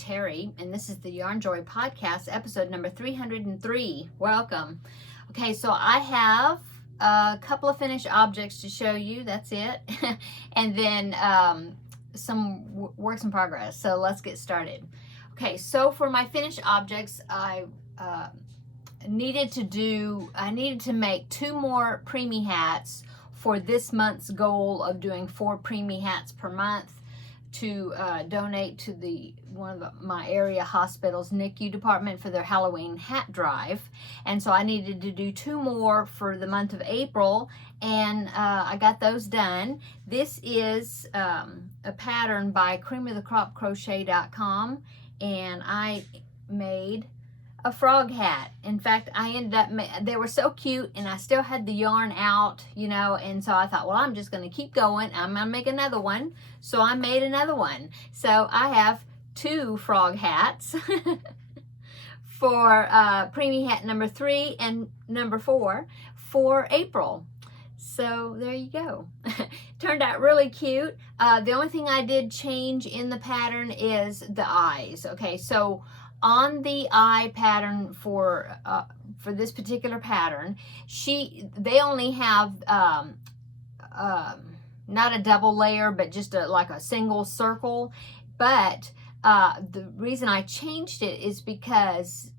Terri, and this is the Yarn Joy Podcast, episode number 303. Welcome. Okay, so I have a couple of finished objects to show you. That's it. And then some works in progress. So let's get started. Okay, so for my finished objects, I needed to make 2 more preemie hats for this month's goal of doing 4 preemie hats per month to donate to one of my area hospitals NICU department for their Halloween hat drive. And so I needed to do 2 more for the month of April, and I got those done. This is a pattern by creamofthecropcrochet.com, and I made a frog hat. In fact, I ended up, they were so cute, and I still had the yarn out, you know, and so I thought, well, I'm just going to keep going. I'm going to make another one. So I made another one. So I have 2 frog hats for preemie hat number 3 and number 4 for April. So there you go. Turned out really cute. The only thing I did change in the pattern is the eyes. Okay, so on the eye pattern for this particular pattern, they only have not a double layer, but just like a single circle. But the reason I changed it is because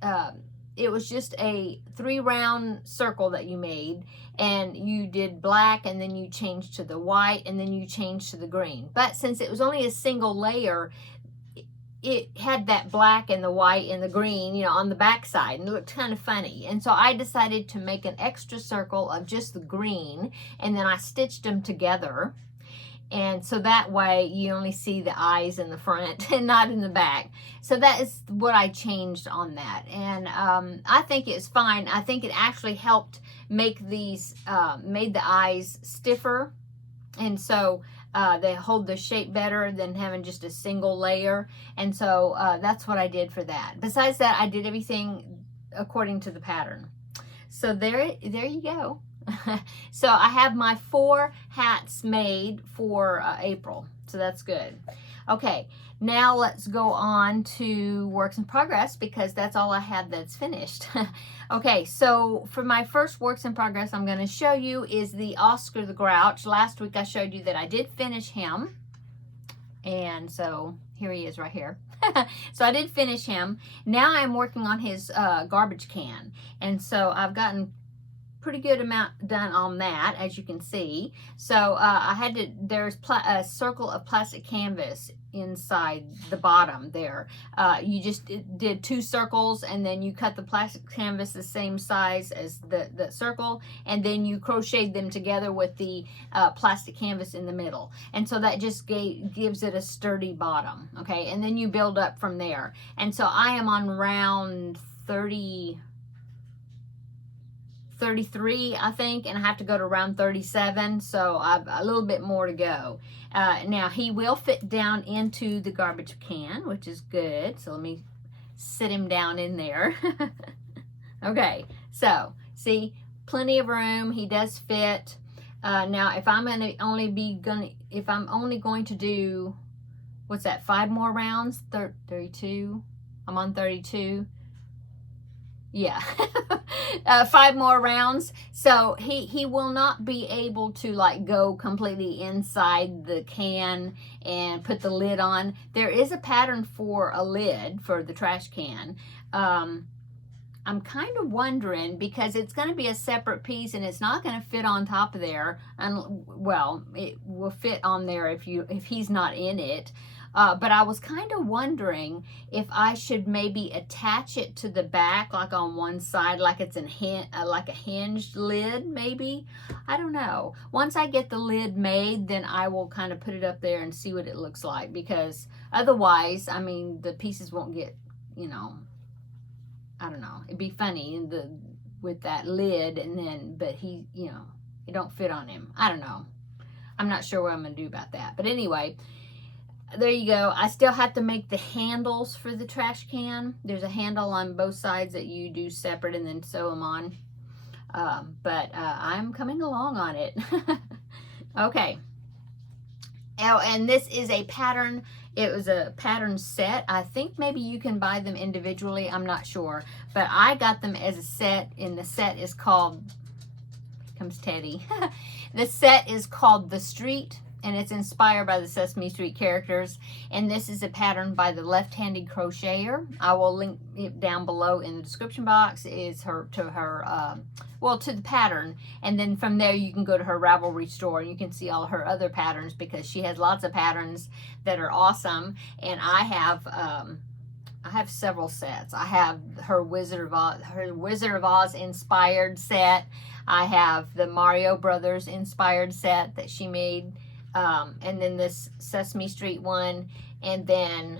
it was just a 3 round circle that you made, and you did black, and then you changed to the white, and then you changed to the green. But since it was only a single layer, it had that black and the white and the green, you know, on the back side, and it looked kind of funny. And so I decided to make an extra circle of just the green, and then I stitched them together. And so that way you only see the eyes in the front and not in the back. So that is what I changed on that. And I think it's fine. I think it actually helped make these, made the eyes stiffer. And so they hold the shape better than having just a single layer. And so that's what I did for that. Besides that, I did everything according to the pattern. So there you go. So I have my 4 hats made for April. So that's good. Okay, now let's go on to works in progress, because that's all I have that's finished. Okay, so for my first works in progress I'm going to show you is the Oscar the Grouch. Last week I showed you that I did finish him. And so here he is right here. So I did finish him. Now I'm working on his garbage can. And so I've gotten pretty good amount done on that, as you can see. So there's a circle of plastic canvas inside the bottom there. You just did 2 circles, and then you cut the plastic canvas the same size as the circle, and then you crocheted them together with the plastic canvas in the middle. And so that just gives it a sturdy bottom. Okay, and then you build up from there. And so I am on round 33, I think, and I have to go to round 37, so I've a little bit more to go. Now he will fit down into the garbage can, which is good. So let me sit him down in there. Okay, so see, plenty of room. He does fit. Now if I'm only going to do, what's that, 5 more rounds? 32. I'm on 32. Yeah. 5 more rounds. So he will not be able to like go completely inside the can and put the lid on. There is a pattern for a lid for the trash can. I'm kind of wondering, because it's going to be a separate piece and it's not going to fit on top of there. And well, it will fit on there if he's not in it. But I was kind of wondering if I should maybe attach it to the back, like on one side, like it's like a hinged lid, maybe. I don't know. Once I get the lid made, then I will kind of put it up there and see what it looks like, because otherwise, I mean, the pieces won't get, you know, I don't know. It'd be funny with that lid, and then, but he, you know, it don't fit on him. I don't know. I'm not sure what I'm going to do about that. But anyway, there you go. I still have to make the handles for the trash can. There's a handle on both sides that you do separate and then sew them on. But I'm coming along on it. Okay. Oh, and this is a pattern It was a pattern set. I think maybe you can buy them individually. I'm not sure. But I got them as a set, and the set is called, here comes Teddy. The set is called The Street, and it's inspired by the Sesame Street characters. And this is a pattern by the Left-Handed Crocheter. I will link it down below in the description box. Is her to the pattern, and then from there you can go to her Ravelry store and you can see all her other patterns, because she has lots of patterns that are awesome. And I have several sets. I have her Wizard of Oz inspired set. I have the Mario Brothers inspired set that she made, and then this Sesame Street one, and then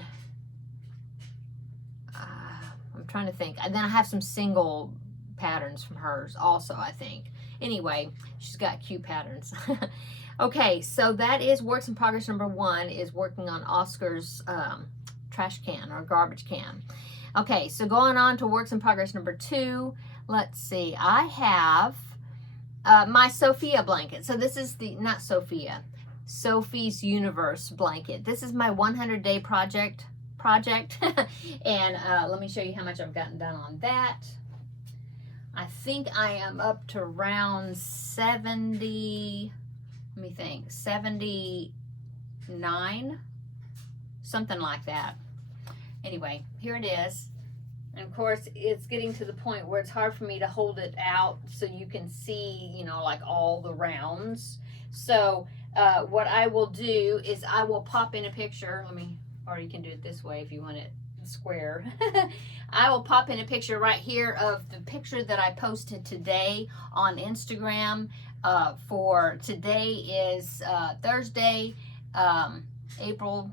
I'm trying to think. And then I have some single patterns from hers also, I think. Anyway, she's got cute patterns. Okay, so that is works in progress number 1, is working on Oscar's trash can or garbage can. Okay, so going on to works in progress number 2, let's see. I have my Sophia blanket. So this is the, not Sophia, Sophie's Universe blanket. This is my 100-day project. And let me show you how much I've gotten done on that. I think I am up to around 70, let me think, 79, something like that. Anyway, here it is. And of course, it's getting to the point where it's hard for me to hold it out so you can see, you know, like all the rounds. So what I will do is I will pop in a picture. Or you can do it this way if you want it square. I will pop in a picture right here of the picture that I posted today on Instagram. For today is Thursday, April,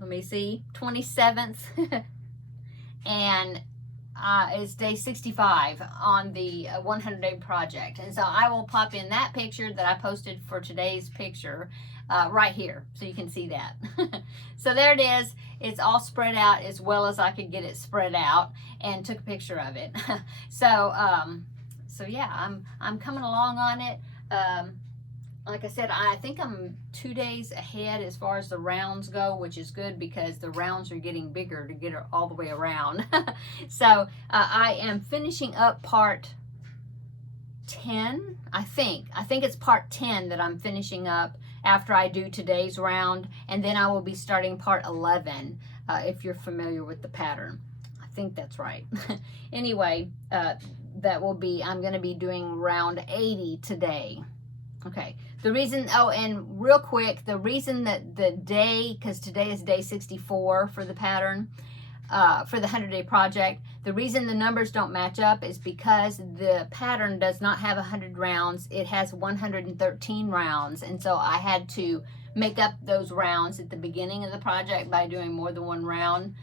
let me see, 27th. And it's day 65 on the 100-day project. And so I will pop in that picture that I posted for today's picture right here, so you can see that. So there it is. It's all spread out as well as I could get it spread out, and took a picture of it. So yeah, I'm coming along on it. Like I said, I think I'm 2 days ahead as far as the rounds go, which is good because the rounds are getting bigger to get it all the way around. So I am finishing up part 10, I think it's part 10 that I'm finishing up after I do today's round, and then I will be starting part 11 if you're familiar with the pattern. I think that's right. Anyway, that will be, I'm going to be doing round 80 today. Okay, the reason, oh, and real quick, the reason that the day, because today is day 64 for the pattern, for the 100-day project, the reason the numbers don't match up is because the pattern does not have 100 rounds. It has 113 rounds, and so I had to make up those rounds at the beginning of the project by doing more than one round.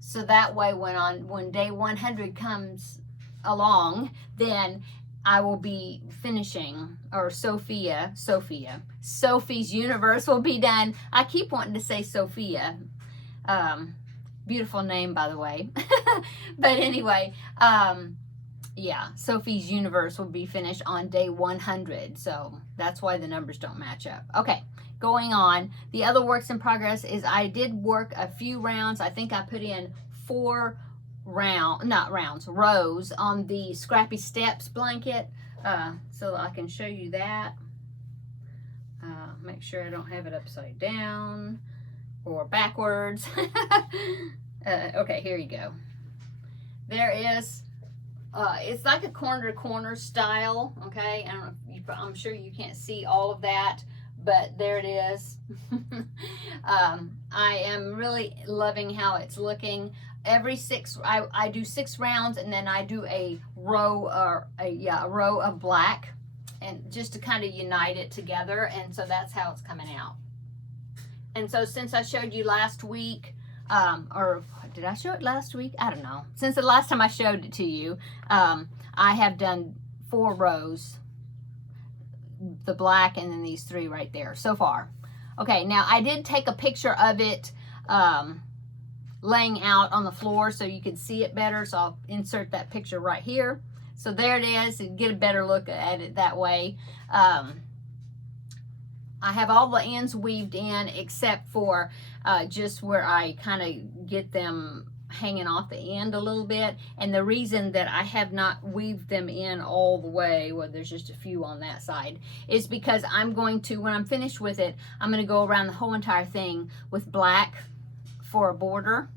So that way, when day 100 comes along, then I will be finishing, or Sophie's Universe will be done. I keep wanting to say Sophia. Beautiful name, by the way. But anyway, yeah, Sophie's Universe will be finished on day 100. So that's why the numbers don't match up. Okay, going on. The other works in progress is I did work a few rounds. I think I put in 4 rows on the Scrappy Steps blanket, so I can show you that. Make sure I don't have it upside down or backwards. Okay, here you go. There is, it's like a corner to corner style, okay? I don't know if I'm sure you can't see all of that, but there it is. I am really loving how it's looking. Every 6, I do 6 rounds, and then I do a row, or a row of black, and just to kind of unite it together. And so that's how it's coming out. And so since I showed you last week, or did I show it last week? I don't know. Since the last time I showed it to you, I have done 4 rows, the black, and then these 3 right there so far. Okay, now I did take a picture of it laying out on the floor so you can see it better, so I'll insert that picture right here. So there it is, and get a better look at it that way. I I have all the ends weaved in except for just where I kind of get them hanging off the end a little bit. And the reason that I have not weaved them in all the way, well, there's just a few on that side, is because I'm going to, when I'm finished with it, I'm going to go around the whole entire thing with black for a border.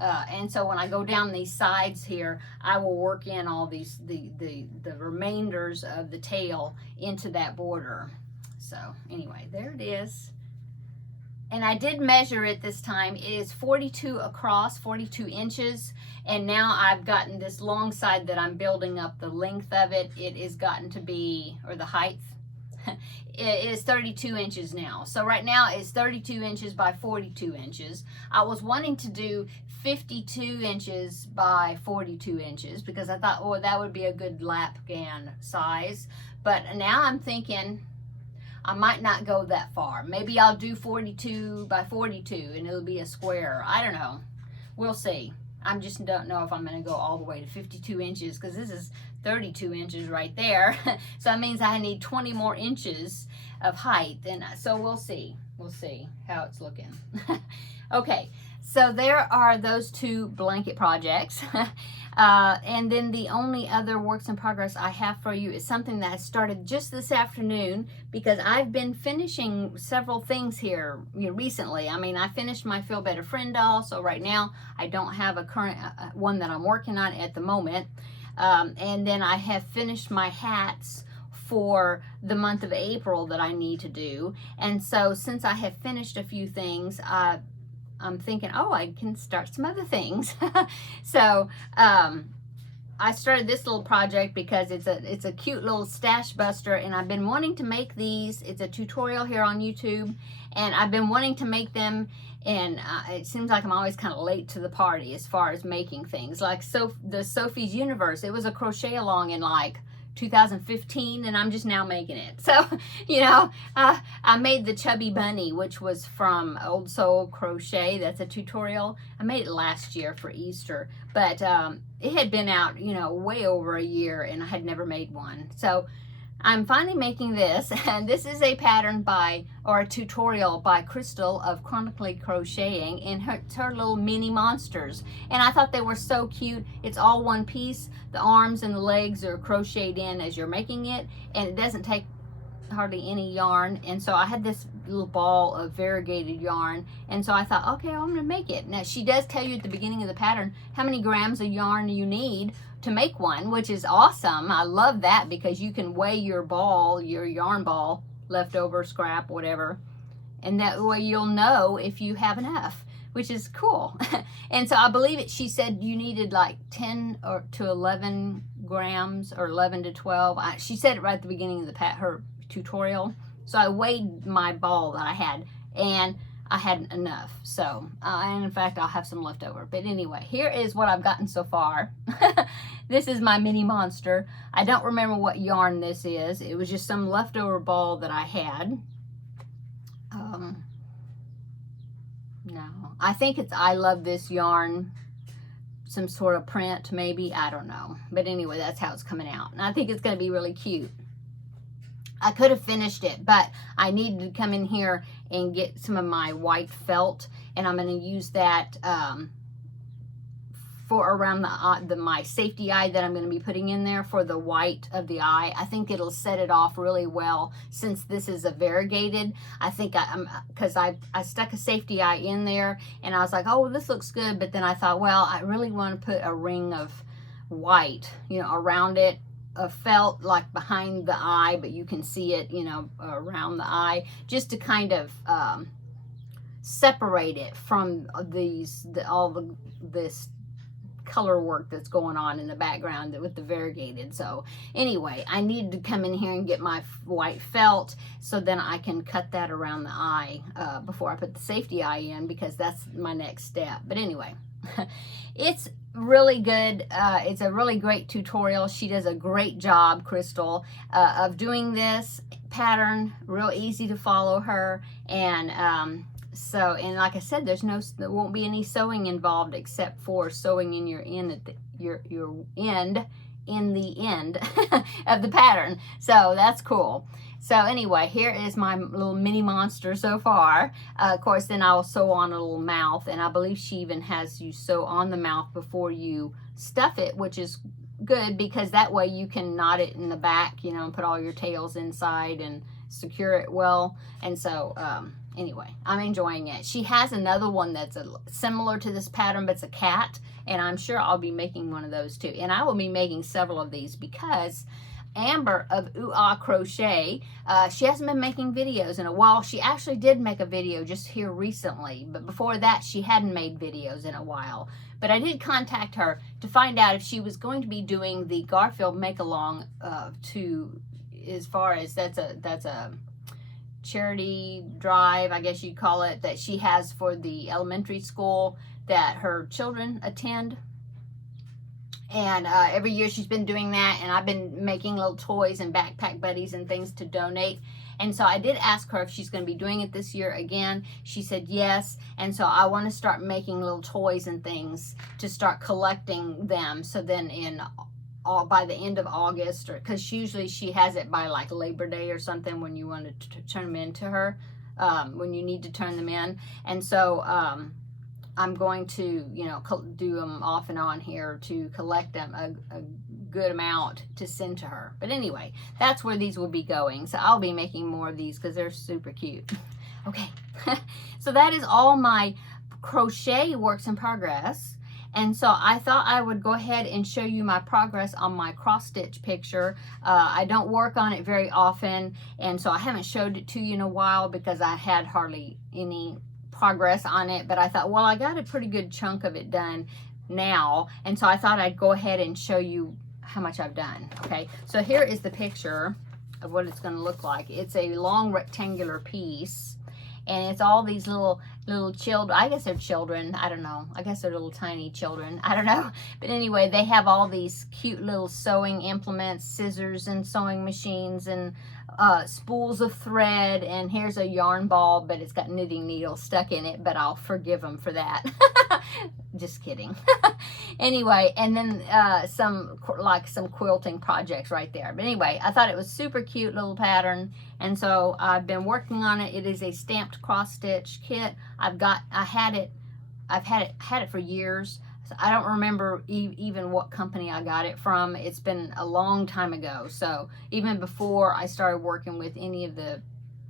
And so when I go down these sides here, I will work in all these the remainders of the tail into that border. So anyway, there it is. And I did measure it this time. It is 42 across, 42 inches. And now I've gotten this long side that I'm building up the length of it. It is gotten to be, or the height, it is 32 inches now. So right now it's 32 inches by 42 inches. I was wanting to do 52 inches by 42 inches because I thought, oh, that would be a good lap gan size. But now I'm thinking I might not go that far. Maybe I'll do 42 by 42 and it'll be a square. I don't know. We'll see. I just don't know if I'm going to go all the way to 52 inches because this is 32 inches right there. So that means I need 20 more inches of height. And so we'll see. We'll see how it's looking. Okay. So there are those two blanket projects. And then the only other works in progress I have for you is something that has started just this afternoon because I've been finishing several things here recently. I mean, I finished my Feel Better Friend doll, so right now I don't have a current one that I'm working on at the moment. And then I have finished my hats for the month of April that I need to do. And so since I have finished a few things, I'm thinking, oh, I can start some other things. So I started this little project because it's a cute little stash buster, and I've been wanting to make these. It's a tutorial here on YouTube, and I've been wanting to make them, and it seems like I'm always kind of late to the party as far as making things. Like the Sophie's Universe, it was a crochet along in like 2015, and I'm just now making it. So, you know, I made the Chubby Bunny, which was from Old Soul Crochet. That's a tutorial. I made it last year for Easter, but it had been out, you know, way over a year, and I had never made one. So I'm finally making this, and this is a pattern by, or a tutorial by Crystal of Chronically Crocheting, and her little mini monsters. And I thought they were so cute. It's all one piece. The arms and the legs are crocheted in as you're making it, and it doesn't take hardly any yarn. And so I had this little ball of variegated yarn, and so I thought, okay, I'm gonna make it. Now she does tell you at the beginning of the pattern how many grams of yarn you need to make one, which is awesome. I love that because you can weigh your ball, your yarn ball, leftover scrap, whatever, and that way you'll know if you have enough, which is cool. And so I believe it, she said you needed like 10 or to 11 grams or 11 to 12. She said it right at the beginning of her tutorial. So I weighed my ball that I had, and I hadn't enough. So, and in fact, I'll have some left over. But anyway, here is what I've gotten so far. This is my mini monster. I don't remember what yarn this is. It was just some leftover ball that I had. No, I think it's I Love This yarn. Some sort of print, maybe. I don't know. But anyway, that's how it's coming out. And I think it's going to be really cute. I could have finished it, but I needed to come in here and get some of my white felt, and I'm going to use that for around my safety eye that I'm going to be putting in there for the white of the eye. I think it'll set it off really well since this is a variegated. I think because I stuck a safety eye in there, and I was like, oh, this looks good, but then I thought, well, I really want to put a ring of white, you know, around it. Felt like behind the eye, but you can see it, you know, around the eye, just to kind of separate it from this color work that's going on in the background with the variegated. So anyway, I needed to come in here and get my white felt so then I can cut that around the eye before I put the safety eye in, because that's my next step. But anyway, it's really good. It's a really great tutorial. She does a great job, Crystal, of doing this pattern. Real easy to follow her, and and like I said, there won't be any sewing involved except for sewing in your end at your end in the end of the pattern. So that's cool. So anyway, here is my little mini monster so far. Of course, then I'll sew on a little mouth, and I believe she even has you sew on the mouth before you stuff it, which is good because that way you can knot it in the back, you know, and put all your tails inside and secure it well. And so anyway, I'm enjoying it. She has another one that's similar to this pattern, but it's a cat, and I'm sure I'll be making one of those too. And I will be making several of these because Amber of Ooh Ah Crochet, she hasn't been making videos in a while. She actually did make a video just here recently, but before that she hadn't made videos in a while. But I did contact her to find out if she was going to be doing the Garfield make-along to, as far as that's a charity drive, I guess you'd call it, that she has for the elementary school that her children attend. And every year she's been doing that, and I've been making little toys and backpack buddies and things to donate. And so I did ask her if she's going to be doing it this year again. She said yes. And so I want to start making little toys and things to start collecting them. So then by the end of August, or because usually she has it by like Labor Day or something when you want to turn them into her, when you need to turn them in. And so I'm going to, you know, do them off and on here to collect them a good amount to send to her. But anyway, that's where these will be going. So I'll be making more of these because they're super cute. Okay, so that is all my crochet works in progress. And so I thought I would go ahead and show you my progress on my cross stitch picture. I don't work on it very often, and so I haven't showed it to you in a while because I had hardly any progress on it. But I thought, well, I got a pretty good chunk of it done now, and so I thought I'd go ahead and show you how much I've done. Okay, so here is the picture of what it's going to look like. It's a long rectangular piece, and it's all these little children. I guess they're children. I don't know. I guess they're little tiny children. I don't know. But anyway, they have all these cute little sewing implements, scissors and sewing machines, and spools of thread. And here's a yarn ball, but it's got knitting needles stuck in it, but I'll forgive them for that. Just kidding. Anyway, and then some quilting projects right there. But anyway, I thought it was super cute little pattern, and so I've been working on it. It is a stamped cross stitch kit. I've had it for years. So I don't remember even what company I got it from. It's been a long time ago. So even before I started working with any of the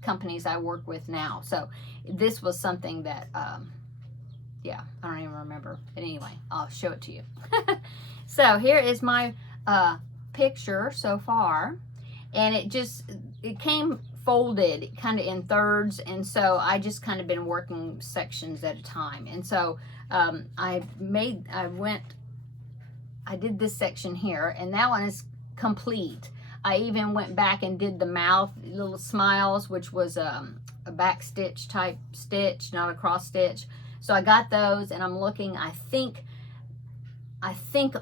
companies I work with now. So this was something that, yeah, I don't even remember. But anyway, I'll show it to you. So here is my picture so far. And it came folded kind of in thirds, and so I just kind of been working sections at a time. And so I did this section here, and that one is complete. I even went back and did the mouth little smiles, which was a back stitch type stitch, not a cross stitch. So I got those, and I'm looking. I think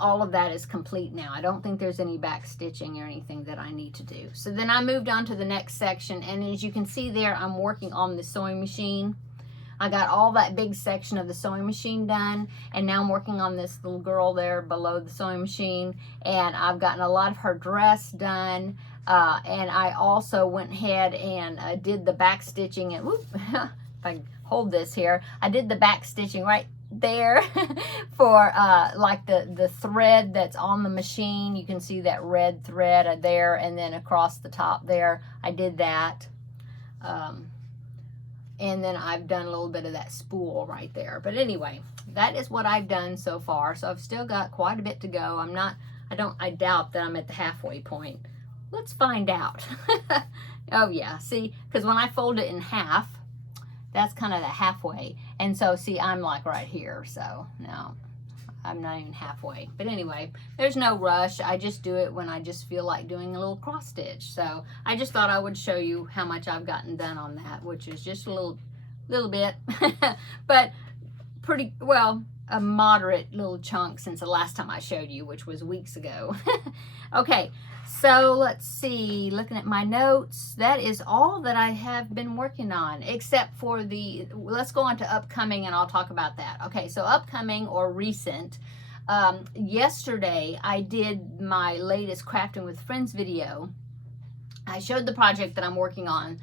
all of that is complete now. I don't think there's any back stitching or anything that I need to do. So then I moved on to the next section, and as you can see there, I'm working on the sewing machine. I got all that big section of the sewing machine done, and now I'm working on this little girl there below the sewing machine, and I've gotten a lot of her dress done, and I also went ahead and did the back stitching, and whoop, if I hold this here, I did the back stitching right there for like the thread that's on the machine. You can see that red thread there, and then across the top there I did that, and then I've done a little bit of that spool right there. But anyway, that is what I've done so far. So I've still got quite a bit to go. I doubt that I'm at the halfway point. Let's find out. Oh yeah, see, because when I fold it in half, that's kind of the halfway. And so, see, I'm like right here. So, no, I'm not even halfway. But anyway, there's no rush. I just do it when I just feel like doing a little cross stitch. So, I just thought I would show you how much I've gotten done on that, which is just a little bit. But pretty, well, a moderate little chunk since the last time I showed you, which was weeks ago. Okay. So let's see, looking at my notes, that is all that I have been working on, except for let's go on to upcoming, and I'll talk about that. Okay, so upcoming or recent, yesterday I did my latest Crafting with Friends video, I showed the project that I'm working on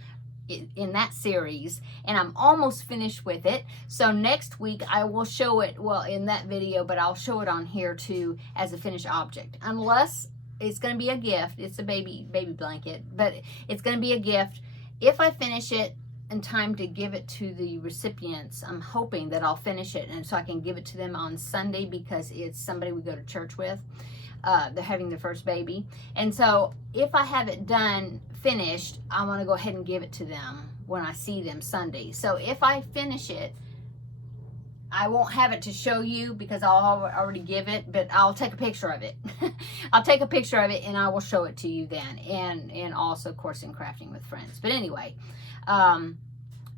in that series, and I'm almost finished with it. So next week I will show it, well, in that video, but I'll show it on here too as a finished object, unless it's going to be a gift. It's a baby blanket, but it's going to be a gift if I finish it in time to give it to the recipients. I'm hoping that I'll finish it, and so I can give it to them on Sunday, because it's somebody we go to church with. They're having their first baby, and so if I have it done, finished, I want to go ahead and give it to them when I see them Sunday. So if I finish it, I won't have it to show you because I'll already give it, but I'll take a picture of it. I'll take a picture of it and I will show it to you then, and also, of course, in Crafting with Friends. But anyway,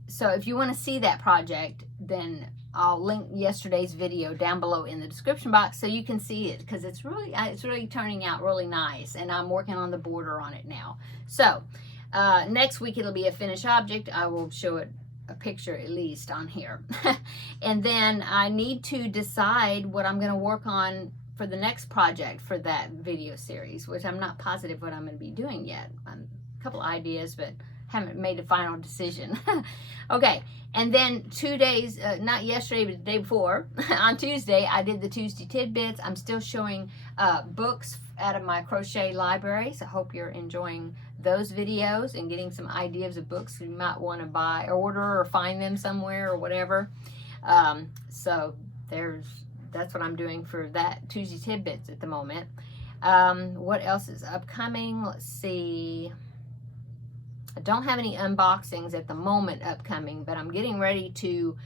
so if you want to see that project, then I'll link yesterday's video down below in the description box so you can see it, because it's really turning out really nice, and I'm working on the border on it now. So next week it'll be a finished object. I will show it a picture at least on here. And then I need to decide what I'm going to work on for the next project for that video series, which I'm not positive what I'm going to be doing yet. A couple ideas, but haven't made a final decision. Okay, and then 2 days, not yesterday, but the day before, on Tuesday, I did the Tuesday tidbits. I'm still showing books out of my crochet library, so I hope you're enjoying those videos and getting some ideas of books you might want to buy or order or find them somewhere or whatever. So that's what I'm doing for that Tuesday tidbits at the moment. What else is upcoming? Let's see. I don't have any unboxings at the moment upcoming, but I'm getting ready to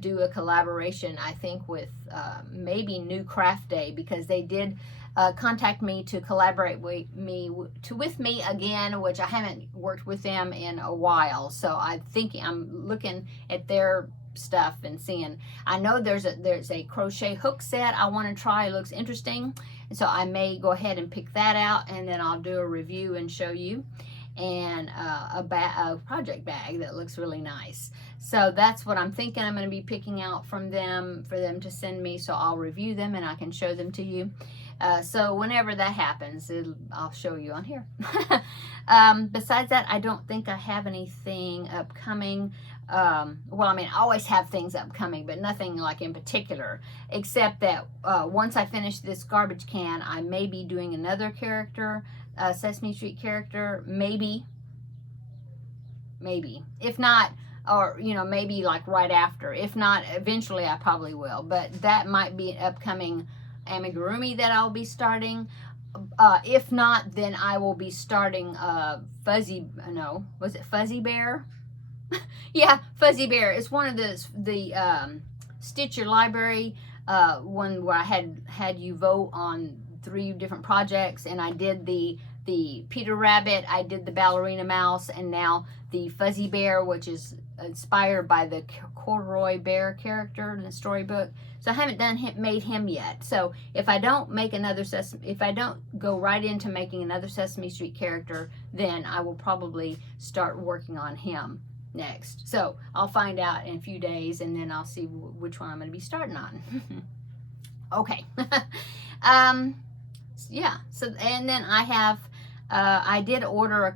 do a collaboration, I think, with maybe New Craft Day, because they did contact me to collaborate with me again, which I haven't worked with them in a while. So I'm looking at their stuff and seeing. I know there's a crochet hook set I want to try. It looks interesting, and so I may go ahead and pick that out, and then I'll do a review and show you. And a project bag that looks really nice. So that's what I'm thinking I'm going to be picking out from them, for them to send me, so I'll review them and I can show them to you. So whenever that happens, I'll show you on here. Besides that, I don't think I have anything upcoming. Well, I mean, I always have things upcoming, but nothing like in particular, except that once I finish this garbage can, I may be doing another character, Sesame Street character, maybe. If not, or, you know, maybe like right after. If not, eventually I probably will. But that might be an upcoming amigurumi that I'll be starting. If not, then I will be starting Fuzzy Bear? Yeah, Fuzzy Bear. It's one of the Stitch Your Library one where I had you vote on 3 different projects, and I did the Peter Rabbit, I did the Ballerina Mouse, and now the Fuzzy Bear, which is inspired by the Corduroy Bear character in the storybook. So I haven't made him yet. So if I don't make if I don't go right into making another Sesame Street character, then I will probably start working on him next. So I'll find out in a few days, and then I'll see which one I'm going to be starting on. Okay. Yeah. So, and then I have, I did order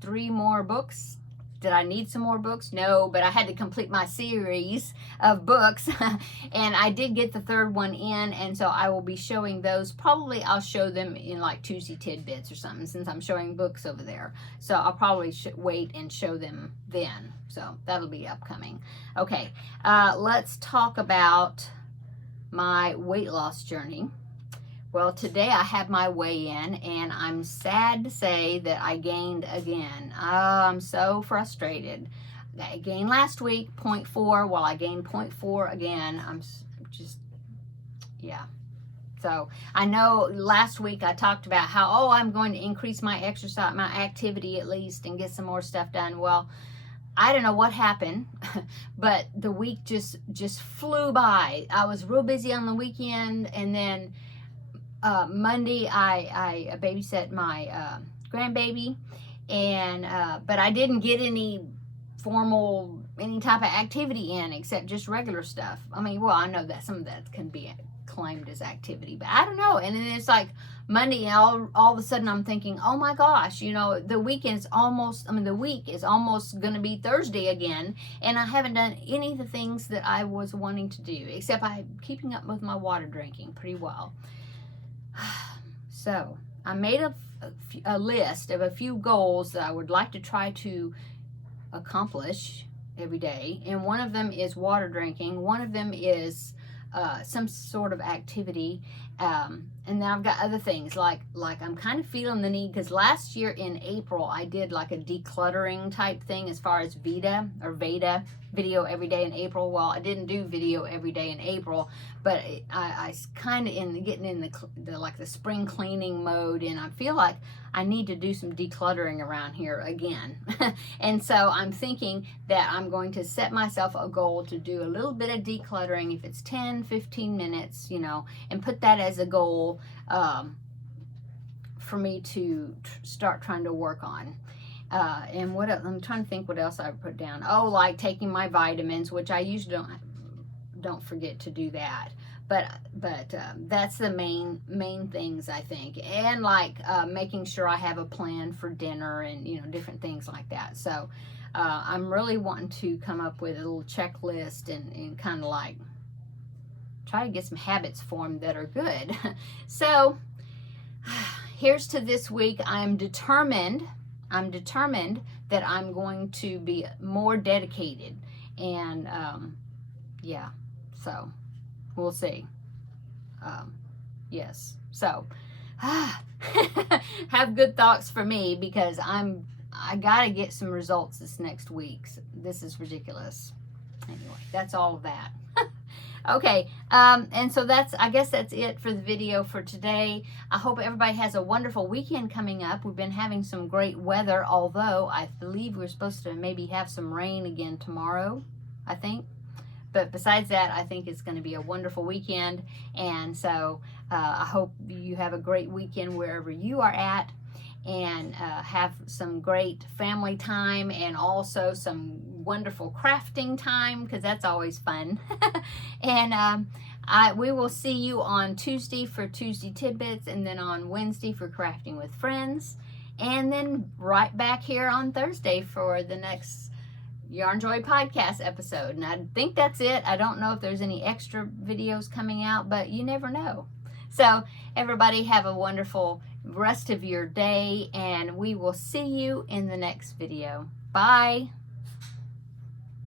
3 more books. Did I need some more books? No, but I had to complete my series of books, and I did get the 3rd one in, and so I will be showing those. Probably I'll show them in like Tuesday tidbits or something, since I'm showing books over there. So I'll probably wait and show them then. So that'll be upcoming. Okay, let's talk about my weight loss journey. Well, today I had my weigh-in, and I'm sad to say that I gained again. Oh, I'm so frustrated. I gained last week 0.4. Well, I gained 0.4 again. I'm just, yeah. So I know last week I talked about how, oh, I'm going to increase my exercise, my activity at least, and get some more stuff done. Well, I don't know what happened, but the week just flew by. I was real busy on the weekend, and then Monday I babysat my grandbaby, and but I didn't get any type of activity in except just regular stuff. I mean, well, I know that some of that can be claimed as activity. But I don't know. And then it's like Monday, and all of a sudden I'm thinking, oh my gosh, you know, the week is almost going to be Thursday again, and I haven't done any of the things that I was wanting to do, except I'm keeping up with my water drinking pretty well. So I made a list of a few goals that I would like to try to accomplish every day, and one of them is water drinking. One of them is some sort of activity, and then I've got other things like I'm kind of feeling the need, because last year in April I did like a decluttering type thing as far as Veda video every day in April. Well, I didn't do video every day in April, but I kind of getting in the spring cleaning mode, and I feel like I need to do some decluttering around here again. And so I'm thinking that I'm going to set myself a goal to do a little bit of decluttering, if it's 10-15 minutes, you know, and put that as a goal for me to start trying to work on. And what else? I'm trying to think what else I would put down. Oh, like taking my vitamins, which I usually don't forget to do that. But that's the main things, I think. And like making sure I have a plan for dinner, and you know, different things like that. So I'm really wanting to come up with a little checklist and kind of like try to get some habits formed that are good. So here's to this week. I'm determined that I'm going to be more dedicated, and yeah, so we'll see. Yes, so have good thoughts for me, because I gotta get some results this next week. This is ridiculous. Anyway, that's all of that. Okay, and so I guess that's it for the video for today. I hope everybody has a wonderful weekend coming up. We've been having some great weather, although I believe we're supposed to maybe have some rain again tomorrow, I think. But besides that, I think it's going to be a wonderful weekend. And so I hope you have a great weekend wherever you are at, and have some great family time, and also some wonderful crafting time, because that's always fun. And we will see you on Tuesday for Tuesday Tidbits, and then on Wednesday for Crafting with Friends, and then right back here on Thursday for the next Yarn Joy podcast episode. And I think that's it. I don't know if there's any extra videos coming out, but you never know. So everybody have a wonderful rest of your day, and we will see you in the next video. Bye.